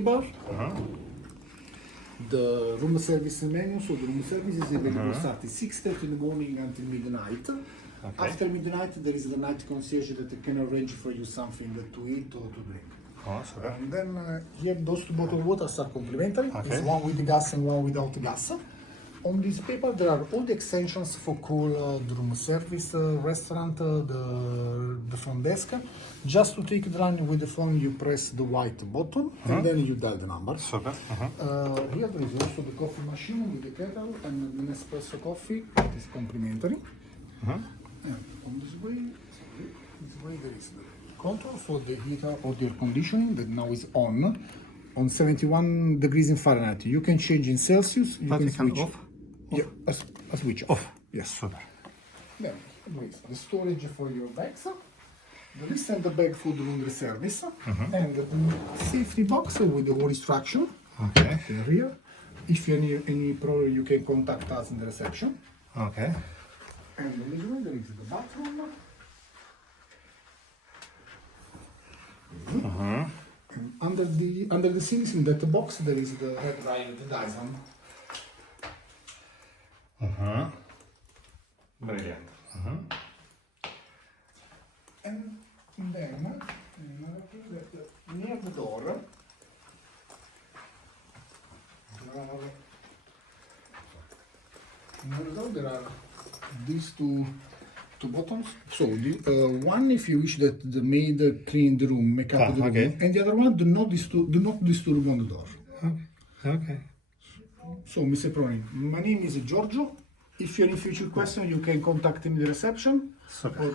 bar. The room service menu, so the room service is available starting 6:30 in the morning until midnight. After midnight, there is the night concierge that can arrange for you something to eat or to drink. And then here, those two bottles of water are complimentary. It's one with gas and one without gas. On this paper, there are all the extensions for call the room service, restaurant, the front desk. Just to take the line with the phone, you press the white button and then you dial the number. Super. Here there is also the coffee machine with the kettle and the Nespresso coffee. It is complimentary. And on this way there is the control for the heater or the air conditioning that now is on 71 degrees in Fahrenheit. You can change in Celsius. You But can you can switch off? Yeah, a switch off. Yes. Super. Then there is the storage for your bags. The list and the bag for the laundry service. And the safety box with the whole instruction. Okay. Here. If you need any problem, you can contact us in the reception. Okay. And in this way, there is the bathroom. And under the sinks in that box, there is the hair dryer, the Dyson. Brilliant. And then near the door, there are these two buttons. So one, if you wish that the maid clean the room, make up the room, and the other one, do not disturb on the door. Okay. So, Mr. Proni, my name is Giorgio. If you have any future question, you can contact me in the reception. Super. Or